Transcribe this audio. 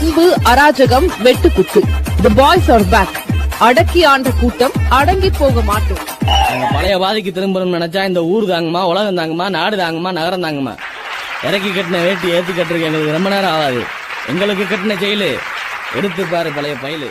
அன்பு, அராஜகம், வெட்டுக்குத்து. The boys are back. அடக்கி ஆண்ட கூட்டம் அடங்கி போக மாட்டோம். பழைய பாதைக்கு திரும்பணும் நினைச்சா இந்த ஊர் தாங்கம்மா, உலகம் தாங்கம்மா, நாடு தாங்கம்மா, நகரம் தாங்கம்மா. இறக்கி கட்டின வேட்டி ஏத்தி கட்டுறதுக்கு எங்களுக்கு ரொம்ப நேரம் ஆகாது. எங்களுக்கு கட்டின செயலு எடுத்து பாரு பழைய பயிலு.